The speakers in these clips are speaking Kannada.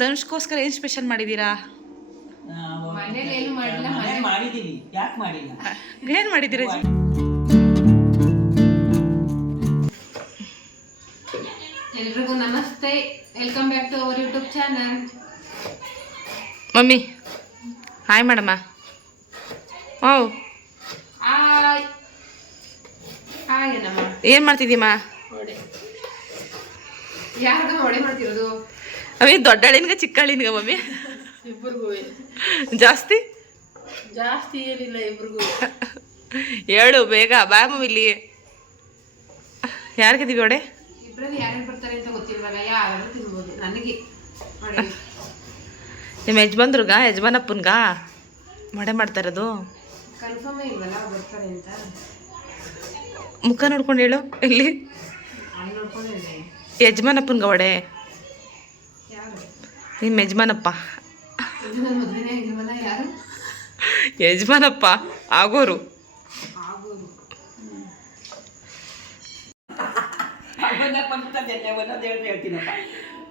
ಧನುಷ್ಗೋಸ್ಕರ ಏನು ಸ್ಪೆಷಲ್ ಮಾಡಿದ್ದೀರಾ ಏನು ಮಾಡಿದ್ದೀರಾ ಎಲ್ರಿಗೂ ನಮಸ್ತೆ. Welcome back to our YouTube channel mummy hi ಮಾಡಮ್ಮ. ಓ ಆಯ್ ಹಾಗೇನಮ್ಮ ಏನು ಮಾಡ್ತಿದ್ದೀಮ್ಮ? ಹೊಡೆ. ಯಾರ್ಗ ಹೊಡೆ ಮಾಡ್ತಿರೋದು? ಅವಿ ದೊಡ್ಡಳಿನ್ಗ ಚಿಕ್ಕಳಿನ್ಗ ಮಮ್ಮಿ? ಇಬ್ಬರಿಗೂ ಜಾಸ್ತಿ? ಜಾಸ್ತಿ ಏನಿಲ್ಲ ಇಬ್ರಿಗೂ. ಹೇಳು ಬೇಗ ಬಾ ಮಮ್ಮಿ ಇಲ್ಲಿ. ಯಾರಿಗಿದ್ದೀವಿ ಒಡೆ ಇಬ್ಬರಲ್ಲಿ ಯಾರ್ಯಾರು ಬರ್ತಾರೆ ಅಂತ ಗೊತ್ತಿಲ್ವಲ್ಲ ಯಾರು ತಿನ್ಬೋದು? ನನಗೆ. ನಿಮ್ಮ ಯಜಮಾನ್ರಿಗ ಯಜಮಾನಪ್ಪನ್ಗ? ಮಡೆ ಮಾಡ್ತಾರದು ಕನ್ಫರ್ಮ್ ಇಲ್ವಲ್ಲ ಬರ್ತಾರೆ ಅಂತ. ಮುಖ ನೋಡ್ಕೊಂಡು ಹೇಳು ಇಲ್ಲಿ. ಯಜಮಾನಪ್ಪನ್ಗ ಒಡೆ ನಿಮ್ಮ ಯಜಮಾನಪ್ಪ. ಯಜಮಾನಪ್ಪ ಆಗೋರು.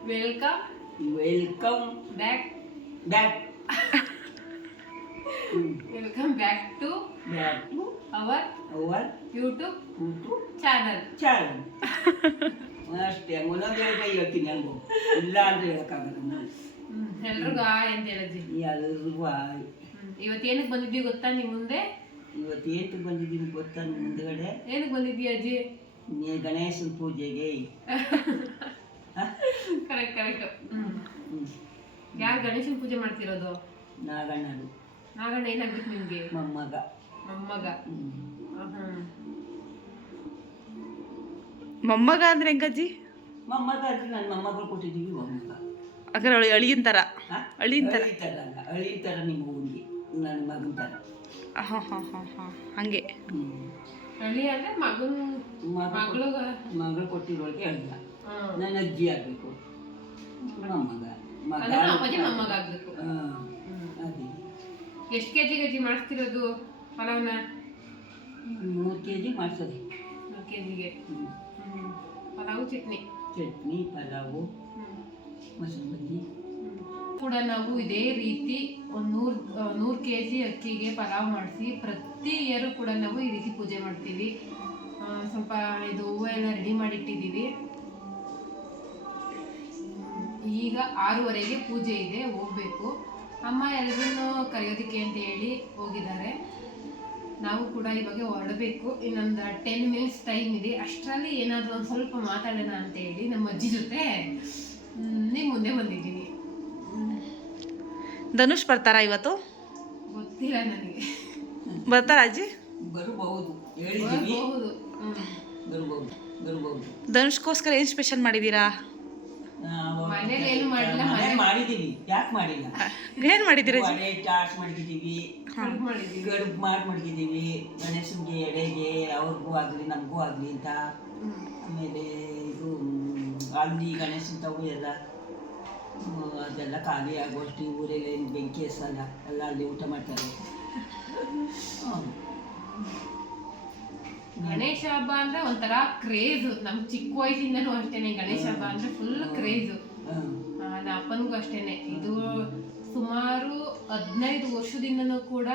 Welcome welcome back back welcome back to back to our our YouTube to channel channel ಅಷ್ಟೇ ಒಂದೊಂದು ಹೇಳ್ತಾ ಹೇಳ್ತೀನಿ ಹಂಗು ಇಲ್ಲ ಅಂತ ಹೇಳಕ್ಕಾಗಲ್ಲ ಎಲ್ರಿಗೂ ಆಯ್ ಅಂತ ಹೇಳಿದ್ವಿ. ಎಲ್ರಿಗೂ ಆಯ್. ಇವತ್ತು ಏನಕ್ಕೆ ಬಂದಿದ್ವಿ ಗೊತ್ತಾ ನಿಮ್ಮ ಮುಂದೆ? ಇವತ್ತು ಏನಕ್ಕೆ ಬಂದಿದ್ದೀನಿ ಗೊತ್ತಾ ನಿಮ್ಮ ಮುಂದ್ಗಡೆ? ಏನಕ್ಕೆ ಬಂದಿದ್ದೀಯ ಅಜ್ಜಿ? ನೀ ಗಣೇಶನ ಪೂಜೆಗೆ. Correct correct. ಯಾರು ಗಣೇಶನ ಪೂಜೆ ಮಾಡ್ತಿರೋದು? ನಾಗಣ್ಣನು. ನಾಗಣ್ಣ ಏನಾಗ್ಬೇಕು ನಿಮಗೆ? ಮೊಮ್ಮಗ. ಮೊಮ್ಮಗ. ಹ್ಮ್. ಮೊಮ್ಮಗ ಅಂದ್ರೆ ಹೆಂಗಜ್ಜಿ? ಮೊಮ್ಮಗ ಅಂದ್ರೆ ನನ್ನ ಮೊಮ್ಮಗಳು ಕೊಟ್ಟಿದ್ದೀವಿ ಮೊಮ್ಮಗ. ಹಾಗಾದ್ರೆ ಅವಳು ಅಳಿಯನ್ ಥರ ಹ? ಅಳಿಯನ್ ಥರ ಅಳಿ ಥರ ಅಳಿ ಥರ ನಿಮ್ಮ ಹುಡುಗಿ ನನ್ನ ಮಗನ ಥರ ಹಾಂ ಹಾಂ ಹಾಂ ಹಾಂ ಹಾಗೆ. ಅಳಿ ಹಳ್ಳಿ ಅಂದ್ರೆ ಮಗನ್ ಮಗ ಮಗಳು ಮಗಳು ಕೊಟ್ಟಿರೋಳಿಗೆ ಅಳಿಯ. ನನ್ನ ಅಜ್ಜಿ ಆಗಬೇಕು. ಮೊಮ್ಮಗ ಮಗ. ಮೊಮ್ಮಗ ಆಗಬೇಕು. ಅದೇ. ಎಷ್ಟು ಕೆಜಿ ಗಜ್ಜಿ ಮಾಡಿಸ್ತಿರೋದು ಪಲಾವ್ನ? ಮೂರು ಕೆ ಜಿ ಮಾಡಿಸೋದು. ಮೂರು ಕೆಜಿಗೆ. ಹ್ಮ್. ಪಲಾವು ಚಟ್ನಿ. ಚಟ್ನಿ ಪಲಾವು. ಹ್ಮ್. ಮೊಸರು ಬಜ್ಜಿ ಕೂಡ ನಾವು ಇದೇ ರೀತಿ ಒಂದು ನೂರು ನೂರು ಕೆ ಜಿ ಅಕ್ಕಿಗೆ ಪಲಾವ್ ಮಾಡಿಸಿ ಪ್ರತಿ ಇಯರು ಕೂಡ ನಾವು ಈ ರೀತಿ ಪೂಜೆ ಮಾಡ್ತೀವಿ. ಸ್ವಲ್ಪ ಇದು ಹೂವು ಎಲ್ಲ ರೆಡಿ ಮಾಡಿಟ್ಟಿದ್ದೀವಿ. ಈಗ ಆರೂವರೆಗೆ ಪೂಜೆ ಇದೆ ಹೋಗ್ಬೇಕು. ಅಮ್ಮ ಎಲ್ಲರನ್ನು ಕರೆಯೋದಕ್ಕೆ ಅಂತ ಹೇಳಿ ಹೋಗಿದ್ದಾರೆ. ನಾವು ಕೂಡ ಇವಾಗ ಹೊರಡಬೇಕು. ಇನ್ನೊಂದು ಟೆನ್ ಮಿನಿಟ್ಸ್ ಟೈಮ್ ಇದೆ. ಅಷ್ಟರಲ್ಲಿ ಏನಾದರೂ ಒಂದು ಸ್ವಲ್ಪ ಮಾತಾಡೋಣ ಅಂತ ಹೇಳಿ ನಮ್ಮ ಅಜ್ಜಿ ಜೊತೆ ನೀವು ಮುಂದೆ ಬಂದಿದ್ದೀನಿ ಧನುಷ್ ಬರ್ತಾರಾ ಇವತ್ತು? ಗೊತ್ತಿಲ್ಲ ನನಗೆ. ಬರ್ತಾರ ಅಜ್ಜಿ? ಬರಬಹುದು ಬರಬಹುದು ಧನುಷ್ಗೋಸ್ಕರ ಏನು ಸ್ಪೆಷಲ್ ಮಾಡಿದ್ದೀರಾ? ಮನೇಲಿ ಏನು ಮಾಡಿಲ್ಲ, ಮನೆ ಮಾಡಿದೀವಿ ಯಾಕೆ ಮಾಡಿಲ್ಲ? ಏನು ಮಾಡಿದ್ದೀರಾ ಅಜ್ಜಿ? ಚಾಟ್ ಮಾಡಿದ್ದೀವಿ ಗಡುಬು ಮಾಡಿ ಮಡಗಿದ್ದೀವಿ ಗಣೇಶನಿಗೆ ಎಡೆಗೆ ಅವ್ರಿಗೂ ಆಗಲಿ ನಮಗೂ ಆಗಲಿ ಅಂತ. ಆಮೇಲೆ ಇದು ಅಲ್ಲಿ ಗಣೇಶನ ತಗೋ ಎಲ್ಲ ಅದೆಲ್ಲ ಖಾಲಿ ಆಗೋಷ್ಟು ಊರೆಲ್ಲ ಏನು ಬೆಂಕಿ ಎಸಲ್ಲ ಎಲ್ಲ ಅಲ್ಲಿ ಊಟ ಮಾಡ್ತಾರೆ. ಗಣೇಶ ಹಬ್ಬ ಅಂದ್ರೆ ಒಂಥರ ಕ್ರೇಜ್ ನಮ್ ಚಿಕ್ಕ ವಯಸ್ಸಿಂದನೂ ಅಷ್ಟೇನೆ ಗಣೇಶ ಹಬ್ಬ ಅಂದ್ರೆ ಫುಲ್ ಕ್ರೇಜ್ ನನ್ನ ಅಪ್ಪನಿಗೂ ಅಷ್ಟೇನೆ. ಇದು ಸುಮಾರು ಹದಿನೈದು ವರ್ಷದಿಂದನೂ ಕೂಡ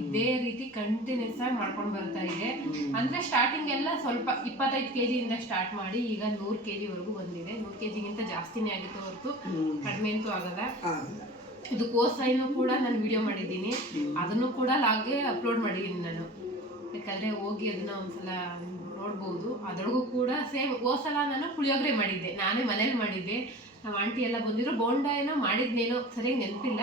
ಇದೇ ರೀತಿ ಕಂಟಿನ್ಯೂಸ್ ಆಗಿ ಮಾಡ್ಕೊಂಡು ಬರ್ತಾ ಇದೆ. ಅಂದ್ರೆ ಸ್ಟಾರ್ಟಿಂಗ್ ಎಲ್ಲ ಸ್ವಲ್ಪ ಇಪ್ಪತ್ತೈದು ಕೆ ಜಿಯಿಂದ ಸ್ಟಾರ್ಟ್ ಮಾಡಿ ಈಗ ನೂರು ಕೆ ಜಿವರೆಗೂ ಬಂದಿದೆ. ನೂರು ಕೆ ಜಿಗಿಂತ ಜಾಸ್ತಿನೇ ಆಗಿತ್ತು ಹೊರತು. ಕಡಿಮೆ ಅಂತೂ ಆಗಲ್ಲ. ಆಗಲ್ಲ. ಇದು ಕೋಸ್ ಕೂಡ ನಾನು ವಿಡಿಯೋ ಮಾಡಿದ್ದೀನಿ. ಅದನ್ನು ಕೂಡ ಲಾಗೆ ಅಪ್ಲೋಡ್ ಮಾಡಿದ್ದೀನಿ ನಾನು. ಬೇಕಾದ್ರೆ ಹೋಗಿ ಅದನ್ನ ಒಂದ್ಸಲ ನೋಡ್ಬೋದು. ಅದ್ರೊಳಗೂ ಕೂಡ ಸೇಮ್ ಸಲ ನಾನು ಪುಳಿಯೋಗರೆ ಮಾಡಿದ್ದೆ. ನಾನೇ ಮನೇಲಿ ಮಾಡಿದ್ದೆ. ನಮ್ಮ ಆಂಟಿ ಎಲ್ಲ ಬಂದಿದ್ರು. ಬೋಂಡ ಏನೋ ಮಾಡಿದ್ನೇನೋ ಸರಿಯಾಗಿ ನೆನಪಿಲ್ಲ.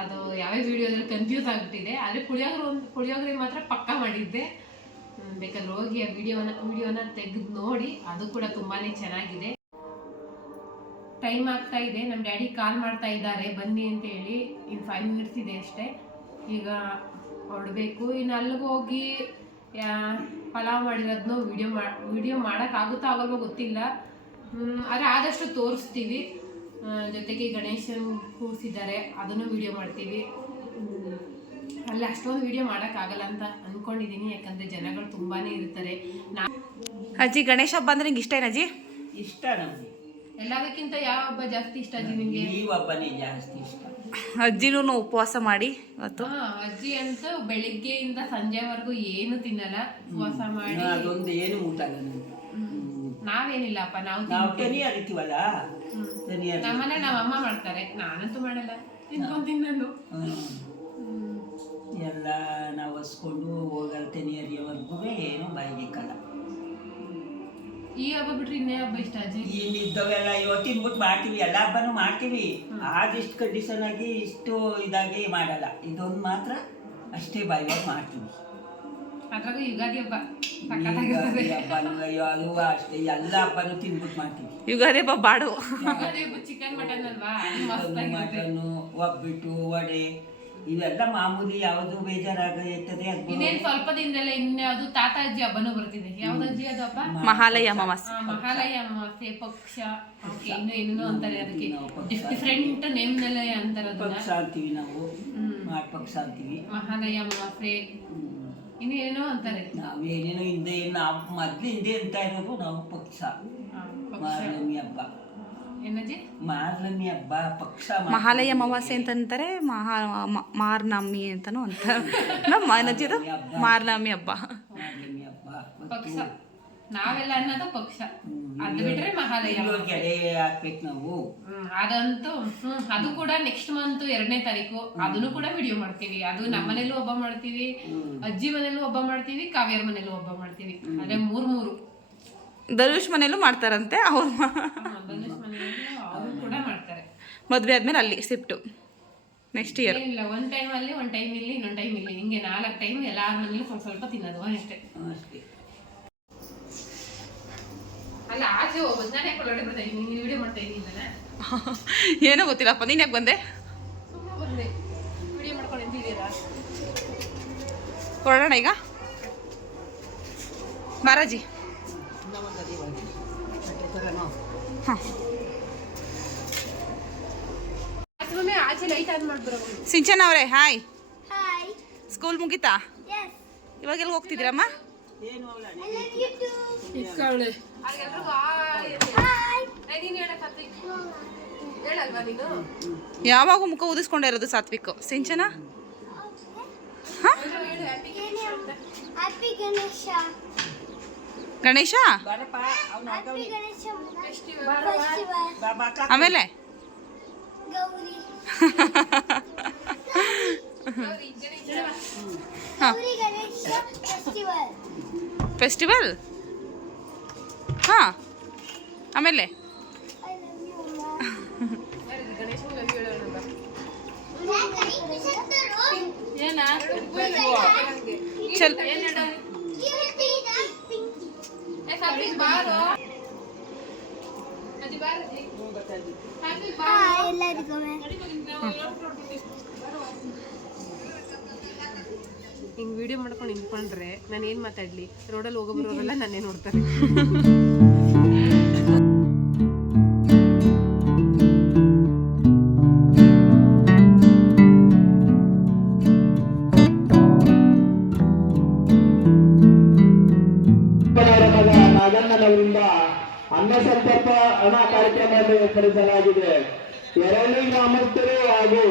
ಅದು ಯಾವ್ಯಾವ ವಿಡಿಯೋದಲ್ಲಿ ಕನ್ಫ್ಯೂಸ್ ಆಗಿಬಿಟ್ಟಿದೆ. ಆದರೆ ಪುಳಿಯೋಗರೆ ಒಂದು, ಪುಳಿಯೋಗರೆ ಮಾತ್ರ ಪಕ್ಕ ಮಾಡಿದ್ದೆ. ಬೇಕಾದ್ರೆ ಹೋಗಿ ಆ ವಿಡಿಯೋನ ವಿಡಿಯೋನ ತೆಗೆದು ನೋಡಿ. ಅದು ಕೂಡ ತುಂಬಾ ಚೆನ್ನಾಗಿದೆ. ಟೈಮ್ ಆಗ್ತಾ ಇದೆ. ನಮ್ಮ ಡ್ಯಾಡಿ ಕಾಲ್ ಮಾಡ್ತಾ ಇದ್ದಾರೆ. ಬನ್ನಿ ಅಂತ ಹೇಳಿ. ಇನ್ನು ಫೈವ್ ಮಿನಿಟ್ಸ್ ಇದೆ ಅಷ್ಟೇ. ಈಗ ಹೊರಡಬೇಕು ಇನ್ನು ಅಲ್ಲಿಗೆ ಹೋಗಿ ಯಾ- ಪಲಾವ್ ಮಾಡಿರೋದನ್ನು ವಿಡಿಯೋ ಮಾ ವಿಡಿಯೋ ಮಾಡೋಕ್ಕಾಗುತ್ತೋ ಆಗಲ್ವೋ ಗೊತ್ತಿಲ್ಲ. ಆದರೆ ಆದಷ್ಟು ತೋರಿಸ್ತೀವಿ. ಜೊತೆಗೆ ಗಣೇಶನ್ ಕೂರಿಸಿದ್ದಾರೆ ಅದನ್ನು ವಿಡಿಯೋ ಮಾಡ್ತೀವಿ. ಅಲ್ಲಿ ಅಷ್ಟೊಂದು ವಿಡಿಯೋ ಮಾಡೋಕ್ಕಾಗಲ್ಲ ಅಂತ ಅಂದ್ಕೊಂಡಿದ್ದೀನಿ ಯಾಕಂದರೆ ಜನಗಳು ತುಂಬಾ ಇರ್ತಾರೆ. ನಾ ಅಜ್ಜಿ ಗಣೇಶ ಹಬ್ಬ ಅಂದ್ರೆ ನಿಂಗೆ ಇಷ್ಟ ಏನಜ್ಜಿ ಅಜ್ಜಿ? ಇಷ್ಟ ನಮಗೆ. ಎಲ್ಲದಕ್ಕಿಂತ ಯಾವ ಹಬ್ಬ ಜಾಸ್ತಿ ಇಷ್ಟ ಅಜ್ಜಿ ನಿಂಗೆ? ಈ ಹಬ್ಬನೇ ಜಾಸ್ತಿ ಇಷ್ಟ. ಅಜ್ಜಿನೂ ಉಪವಾಸ ಮಾಡಿ ಇವತ್ತು. ಹಾ ಅಜ್ಜಿ ಅಂತೂ ಬೆಳಿಗ್ಗೆಯಿಂದ ಸಂಜೆವರೆಗೂ ಏನು ತಿನ್ನಲ್ಲ. ಉಪವಾಸ ಮಾಡಿ. ಅದೊಂದು ಏನು ಊಟ ನಾನು ನಾವೇನಿಲ್ಲಪ್ಪ ನಾವು ನಾವು. ತೆನಿ ಅರಿತೀವಲ್ಲ ಅರಿ ನಮ್ಮನೆ ನಮ್ಮ ಅಮ್ಮ ಮಾಡ್ತಾರೆ. ನಾನಂತೂ ಮಾಡಲ್ಲ. ತಿನ್ಕೊಂಡ್ ತಿನ್ನಲು ಎಲ್ಲ ನಾವು ಹೊಸ್ಕೊಂಡು ಹೋಗಲ್ ತೆನಿ ಅರಿಯೋವರೆಗೂ ಏನು ಬಾಯಿಗೆಕ್ಕಲ್ಲ ಈ ಹಬ್ಬ ಬಿಟ್ರೆ ಇನ್ನೇ ಹಬ್ಬ ಇಷ್ಟ ಅಜ್ಜಿ ಇನ್ನಿದ್ದವೆಲ್ಲ ಇವತ್ತಿನ ಬಿಟ್ಟು ಮಾಡ್ತೀವಿ ಎಲ್ಲ ಹಬ್ಬನೂ ಮಾಡ್ತೀವಿ. ಆದಿಷ್ಟು ಕಂಡೀಷನ್ ಆಗಿ ಇಷ್ಟು ಇದಾಗಿ ಮಾಡಲ್ಲ. ಇದೊಂದು ಮಾತ್ರ ಅಷ್ಟೇ ಬಾಯಿ ಮಾಡ್ತೀವಿ. ಅದ್ರಾಗ ಯುಗಾದಿ ಹಬ್ಬ ಸಖತ್ತಾಗಿರ್ತದೆ ಅದು ಅಷ್ಟೇ ಎಲ್ಲ ಹಬ್ಬನೂ ತಿನ್ಬಿಟ್ಟು ಮಾಡ್ತೀವಿ. ಯುಗಾದಿ ಹಬ್ಬ ಬಾಡು. ಯುಗಾದಿ ಹಬ್ಬ ಚಿಕನ್ ಮಟನ್ ಅಲ್ವಾ? ಅದು ಮಸ್ತಾಗಿರುತ್ತೆ ಮಟನ್ನು ಒಬ್ಬಿಟ್ಟು ವಡೆ ಇವೆಲ್ಲ ಮಾಮೂಲಿ ಯಾವುದು ಬೇಜಾರಾಗ ಇರ್ತದೆ ಅದು ಇನ್ನೇನ್ ಸ್ವಲ್ಪ ದಿನದಲ್ಲೇ ಇನ್ಯಾವುದು ತಾತ ಅಜ್ಜಿ ಹಬ್ಬನೂ ಬರ್ತಿದೆ. ಯಾವ್ದು ಅಜ್ಜಿ ಅದು ಹಬ್ಬ? ಮಹಾಲಯ ಅಮಾವಾಸ್ಯೆ. ಮಹಾಲಯ ಅಮಾವಾಸ್ಯೆ ಪಕ್ಷ. ಓಕೆ ಇನ್ನು ಏನೇನೋ ಅಂತಾರೆ ಅದಕ್ಕೆ. ನಾವು ಡಿಫ್ರೆಂಟ್ ನೇಮ್ ನಲ್ಲೇ ಅಂತಾರೆ ಪಕ್ಷ ಅಂತೀವಿ ನಾವು. ಹ್ಮ್. ಮಾಡ್ ಪಕ್ಷ ಅಂತೀವಿ. ಮಹಾಲಯ ಅಮಾವಾಸ್ಯೆ. ಹ್ಮ್. ಇನ್ನು ಏನೋ ಅಂತಾರೆ. ನಾವೇನೇನೋ ಹಿಂದೆ ನಾವು ಮೊದ್ಲು ಹಿಂದೆ ಅಂತ ಇರೋದು ನಾವು ಪಕ್ಷ. ಪಕ್ಷ. ಹಬ್ಬ. ಮಾರ್ಲಮಿ ಹಬ್ಬ ಪಕ್ಷ ಮಹಾಲಯ ಅಮಾವಾಸ್ಯೆ ಅಂತ ಅಂತಾರೆ ಮಹಾ ಮಾರ್ನಮಿ ಮಾರ್ನಮ್ಮಿ ಅಂತನೂ ಅಂತಾರೆ ನಮ್ಮ ಅಜ್ಜಿದು ಮಾರ್ನಮ್ಮಿ ಹಬ್ಬ. ಮಾರ್ನಮಿ ಹಬ್ಬ. ಪಕ್ಷ. ನಾವೆಲ್ಲ ಅನ್ನೋದು ಪಕ್ಷ. ಅದು ಬಿಟ್ರೆ ಮಹಾಲಯ ಹಾಕ್ಬೇಕು ನಾವು. ಅದಂತೂ ಹ್ಮ್ ಅದು ಕೂಡ ನೆಕ್ಸ್ಟ್ ಮಂತ್ ಎರಡನೇ ತಾರೀಕು. ಅದನ್ನು ಕೂಡ ವಿಡಿಯೋ ಮಾಡ್ತೀವಿ. ಅದು ನಮ್ಮನೇಲೂ ಹಬ್ಬ ಮಾಡ್ತೀವಿ. ಅಜ್ಜಿ ಮನೇಲೂ ಹಬ್ಬ ಮಾಡ್ತೀವಿ. ಕಾವ್ಯರ ಮನೇಲೂ ಹಬ್ಬ ಮಾಡ್ತೀವಿ. ಅದೇ ಮೂರ್ ಮೂರು ಧನುಷ್ ಮನೇಲೂ ಮಾಡ್ತಾರಂತೆ. ಅವ್ರು ಮದುವೆ ಆದ್ಮೇಲೆ ಅಲ್ಲಿ ಶಿಫ್ಟು. ನೆಕ್ಸ್ಟ್ ಇಯರ್ ಇಲ್ಲ ಒಂದ್ ಟೈಮ್ ಅಲ್ಲಿ ಒಂದ್ ಟೈಮ್ ಇಲ್ಲಿ ಇನ್ನೊಂದು ಟೈಮ್ ಇಲ್ಲಿ. ಹಿಂಗೆ ನಾಲ್ಕು ಟೈಮ್ ಎಲ್ಲಾರ ಮನೇಲಿ ಸ್ವಲ್ಪ ಸ್ವಲ್ಪ ತಿನ್ನೋದು ಅಷ್ಟೇ. ಅಷ್ಟೇ. ಅಲ್ಲ ಆಚೆ ಹೋಗೋದು ನಾನು ಯಾಕೆ ಒಳಗಡೆ ಬರ್ತಾ ಇದ್ದೀನಿ. ನೀನು ವಿಡಿಯೋ ಮಾಡ್ತಾ ಇದ್ದೀನಿ ಏನೋ ಗೊತ್ತಿಲ್ಲಪ್ಪ ನೀನು ಯಾಕೆ ಬಂದೆ? ಸುಮ್ಮನೆ ಬಂದೆ. ವಿಡಿಯೋ ಮಾಡ್ಕೊಂಡು ಹೊರಡೋಣ ಈಗ. ಮಾರಾಜಿ. ಸಿಂಚನ ಅವರೇ ಹಾಯ್. ಸ್ಕೂಲ್ ಮುಗೀತಾ? ಇವಾಗೆಲ್ಲ ಇವಾಗ ಎಲ್ಲಿ ಹೋಗ್ತಿದ್ದೀರಮ್ಮ ಯಾವಾಗ ಮುಖ ಊದಿಸ್ಕೊಂಡೇ ಇರೋದು ಸಾತ್ವಿಕ್. ಸಿಂಚನಾ? ಹಾ. ಗಣೇಶ ಬರಪ್ಪ ಅವ್ನು Happy Ganesha Festival. ಬಾಬಾ ಆಮೇಲೆ Gauri. ಹಾ. Gauri Ganesha Festival. ಫೆಸ್ಟಿವಲ್ ಹಾಂ ಆಮೇಲೆ I love you, Mama. Ganesha ಹೇಳೋಣ ಏನ ಚಲ್ ಎಲ್ಲರಿಗೂ. ಹಿಂಗ್ ವಿಡಿಯೋ ಮಾಡ್ಕೊಂಡು ನಿಂತ್ಕೊಂಡ್ರೆ ನಾನು ಏನ್ ಮಾತಾಡ್ಲಿ? ರೋಡಲ್ಲಿ ಹೋಗೋ ಬರೋರೆಲ್ಲ ನಾನೇ ನೋಡ್ತಾರೆ. ಅನ್ನ ಸಂಪರ್ಕ ಹಣ ಕಾರ್ಯಕ್ರಮವನ್ನು ಏರ್ಪಡಿಸಲಾಗಿದೆ. ಎರಡನೇ ಗ್ರಾಮಸ್ಥರು ಹಾಗೂ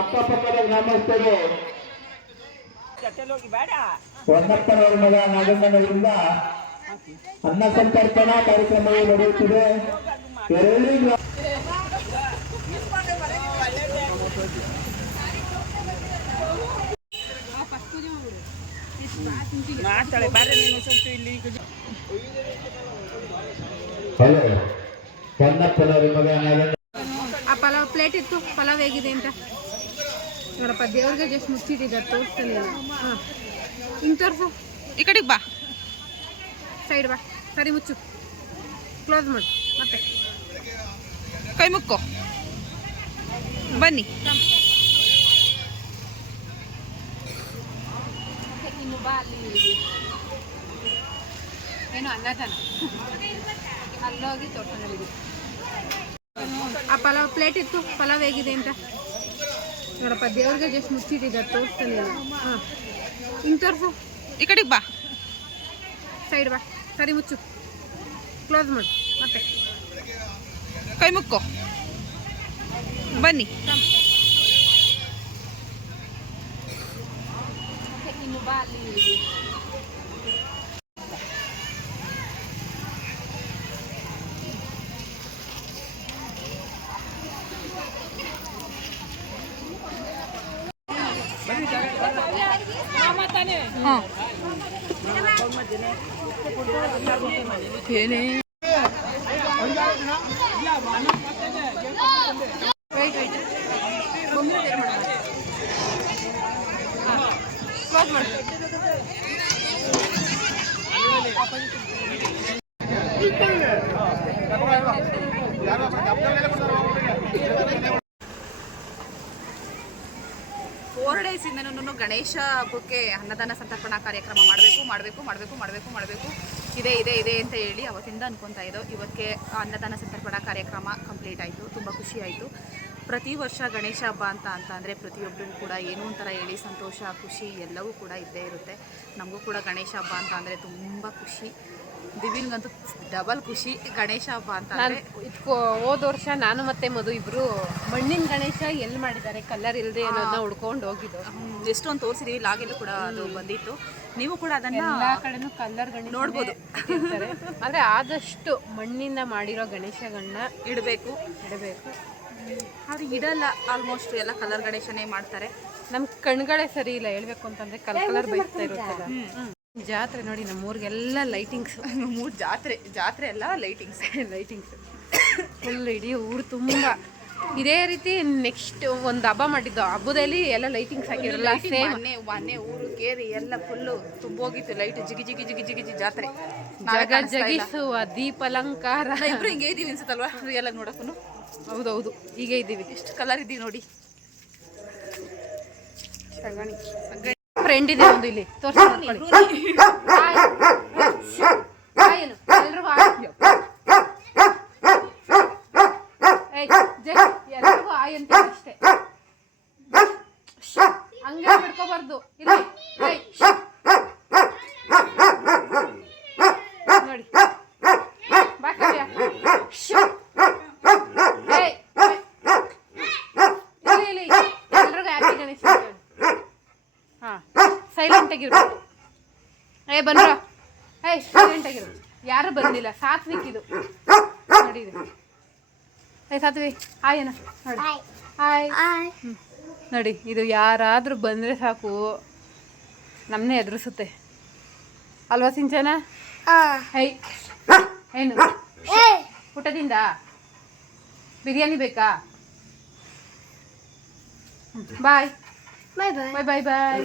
ಅಕ್ಕಪಕ್ಕದ ಗ್ರಾಮಸ್ಥರು ಹೊನ್ನಪ್ಪನವರ ಮಗ ನಾಗಣ್ಣನವರಿಂದ ಅನ್ನ ಸಂತರ್ಪಣಾ ಕಾರ್ಯಕ್ರಮವು ನಡೆಯುತ್ತಿದೆ. ಎರಡನೇ ಗ್ರಾಮ ಸ್ವಲ್ಪ ಇಲ್ಲಿ ಹಲೋ ಮಗ ನಾಗಣ್ಣ ಆ ಪಲಾವ್ ಪ್ಲೇಟ್ ಇತ್ತು. ಪಲಾವ್ ಹೇಗಿದೆ ಅಂತ? ನೋಡಪ್ಪ, ದೇವ್ರಿಗೆ ಜಸ್ಟ್ ಮುಚ್ಚಿಟ್ಟಿದ್ದ ತೋರಿಸ್ತಾನೆ ಹಾಂ. ಹಿಂಗೆ ಈ ಕಡೆಗೆ ಬಾ. ಸೈಡ್ ಬಾ. ಸರಿ, ಮುಚ್ಚು. ಕ್ಲೋಸ್ ಮಾಡು. ಮತ್ತೆ. ಕೈ ಮುಕ್ಕೋ. ಬನ್ನಿ ಇನ್ನು ಬಾ ಅಲ್ಲಿ ಏನು ಅನ್ನದಾನ ಅಲ್ಲೋಗಿ ತೋರ್ಸೋದು ಆ ಪಲಾವ್ ಪ್ಲೇಟ್ ಇತ್ತು, ಪಲಾವ್ ಹೇಗಿದೆ ಅಂತ? ನೋಡಪ್ಪ, ದೇವ್ರಿಗೆ ಜಸ್ಟ್ ಮುಚ್ಚಿಟ್ಟಿದ್ದ ತೋರಿಸ್ತಾನೆ ಹಾಂ. ಹಿಂಗೆ ತೋರಿಸು. ಈ ಕಡೆಗೆ ಬಾ. ಸೈಡ್ ಬಾ. ಸರಿ, ಮುಚ್ಚು. ಕ್ಲೋಸ್ ಮಾಡು. ಮತ್ತೆ. ಕೈ ಮುಕ್ಕೋ. ಬನ್ನಿ. ಹಾಂ ಏನೇ ವೆಯ್ಟ್ ವೆಯ್ಟ್ ಕ್ಲೋಸ್ ಮಾಡಿ ಇಂದನೂ ಗಣೇಶ ಹಬ್ಬಕ್ಕೆ ಅನ್ನದಾನ ಸಂತರ್ಪಣಾ ಕಾರ್ಯಕ್ರಮ ಮಾಡಬೇಕು ಮಾಡಬೇಕು ಮಾಡಬೇಕು ಮಾಡಬೇಕು ಮಾಡಬೇಕು. ಇದೆ ಇದೆ ಇದೆ ಅಂತ ಹೇಳಿ ಅವತ್ತಿಂದ ಅನ್ಕೊತಾ ಇದ್ದೋ ಇವಕ್ಕೆ ಅನ್ನದಾನ ಸಂತರ್ಪಣಾ ಕಾರ್ಯಕ್ರಮ ಕಂಪ್ಲೀಟ್ ಆಯಿತು. ತುಂಬ ಖುಷಿ ಆಯಿತು. ಪ್ರತಿ ವರ್ಷ ಗಣೇಶ ಹಬ್ಬ ಅಂತ ಅಂತ ಅಂದರೆ ಪ್ರತಿಯೊಬ್ಬರಿಗೂ ಕೂಡ ಏನೋ ಒಂಥರ ಹೇಳಿ ಸಂತೋಷ, ಖುಷಿ ಎಲ್ಲವೂ ಕೂಡ ಇದ್ದೇ ಇರುತ್ತೆ. ನಮಗೂ ಕೂಡ ಗಣೇಶ ಹಬ್ಬ ಅಂತ ಅಂದರೆ ತುಂಬ ಖುಷಿ. ದಿವಿನ್ಗಂತೂ ಡಬಲ್ ಖುಷಿ. ಗಣೇಶ ಹಬ್ಬ ಅಂತ ನಾನು ಹೋದ ವರ್ಷ ನಾನು ಮತ್ತೆ ಮಧು ಇಬ್ರು ಮಣ್ಣಿನ ಗಣೇಶ ಎಲ್ಲಿ ಮಾಡಿದ್ದಾರೆ ಕಲರ್ ಇಲ್ಲದೆ ಅನ್ನೋದನ್ನ ಹುಡ್ಕೊಂಡು ಹೋಗಿದ್ದು. ಎಷ್ಟೊಂದು ತೋರಿಸಿದೀವಿ ಲಾಗೆಲ್ಲೂ ಕೂಡ ಅದು ಬಂದಿತ್ತು. ನೀವು ಕೂಡ ಅದನ್ನ ಎಲ್ಲ ಕಡೆನೂ ಕಲರ್ ಗಣೇಶ ನೋಡ್ಬೋದು. ಆದರೆ ಆದಷ್ಟು ಮಣ್ಣಿಂದ ಮಾಡಿರೋ ಗಣೇಶಗಳನ್ನ ಇಡಬೇಕು. ಇಡಬೇಕು. ಆದ್ರೆ ಇಡಲ್ಲ ಆಲ್ಮೋಸ್ಟ್ ಎಲ್ಲ ಕಲರ್ ಗಣೇಶನೇ ಮಾಡ್ತಾರೆ. ನಮ್ಮ ಕಣ್ಗಳೇ ಸರಿ ಇಲ್ಲ ಹೇಳ್ಬೇಕು ಅಂತಂದ್ರೆ ಕಲರ್ ಕಲರ್ ಬೈತಾ ಇರುತ್ತಲ್ಲ. ಜಾತ್ರೆ ನೋಡಿ ನಮ್ಮ ಊರಿಗೆಲ್ಲ ಲೈಟಿಂಗ್ಸ್ ಮೂರು ಜಾತ್ರೆ ಜಾತ್ರೆ ಎಲ್ಲ ಲೈಟಿಂಗ್ಸ್ ಲೈಟಿಂಗ್ಸ್ ಫುಲ್ ಇಡೀ ಊರು ತುಂಬ. ಇದೇ ರೀತಿ ನೆಕ್ಸ್ಟ್ ಒಂದು ಹಬ್ಬ ಮಾಡಿದ್ದು. ಹಬ್ಬದಲ್ಲಿ ಎಲ್ಲ ಲೈಟಿಂಗ್ಸ್ ಹಾಕಿರಲ್ಲ ಸೇಮ್ ಮನೆ ಊರು ಕೇರಿ ಎಲ್ಲ ಫುಲ್ಲು ತುಂಬೋಗಿತ್ತು. ಲೈಟ್ ಜಿಗಿ ಜಿಗಿ ಜಿಗಿ ಜಿಗಿ ಜಿಗಿ ಜಾತ್ರೆ ಜಗ ಜಗಿಸುವ ದೀಪಲಂಕಾರ ಇಬ್ರು ಹಿಂಗೆ ಇದೀವಿ ಅನ್ಸುತ್ತಲ್ವಾ? ಎಲ್ಲ ನೋಡಕ್ಕೂ ಹೌದೌದು ಹೀಗೆ ಇದ್ದೀವಿ. ಎಷ್ಟು ಕಲರ್ ಇದ್ದೀವಿ ನೋಡಿ. ಫ್ರೆಂಡ್ ಇದೆ ಒಂದು ಇಲ್ಲಿ ತೋರಿಸಿ ನೋಡ್ಕೊಳ್ಳಿ ಹಾಯ್. ಹಾಯ್ ಏನು? ಎಲ್ರಿಗೂ ಹಾಯ್. ಏಯ್, ಜೈ, ಎಲ್ರಿಗೂ ಹಾಯ್ ಅಂತ ಅಷ್ಟೇ ಹಂಗೆ ಬಿಡ್ಕೋಬಾರ್ದು ಇಲ್ಲಿ ಏಯ್, ನೋಡಿ ಬಾ ಕಾವ್ಯ. ಏಯ್, ಇಲ್ಲಿ, ಇಲ್ಲಿ. ಎಲ್ರಿಗೂ ಹ್ಯಾಪಿ ಗಣೇಶ ಅಂತ ಹೇಳು. ಹಾ ಆಗಿರ್ಬೇಕು ಏ ಬನ್ರ ಏಯ್ ಸ್ಟೂಡೆಂಟ್ ಆಗಿರು. ಯಾರು ಬಂದಿಲ್ಲ. ಸಾತ್ವಿಕ್ ಇದು. ನೋಡಿ ಇದು ಏ ಸಾತ್ವಿ ಹಾಯ್ ಏನ ನೋಡಿ. ಹಾಯ್. ನೋಡಿ. ಇದು ಯಾರಾದರೂ ಬಂದ್ರೆ ಸಾಕು. ನಮ್ಮನ್ನೇ ಎದುರಿಸುತ್ತೆ. ಅಲ್ವಾ ಸಿಂಚನ? ಹೈ. ಏನು? ಊಟದಿಂದ? ಬಿರಿಯಾನಿ ಬೇಕಾ? ಬಾಯ್ ಬಾಯ್ ಬಾಯ್ ಬಾಯ್ ಬಾಯ್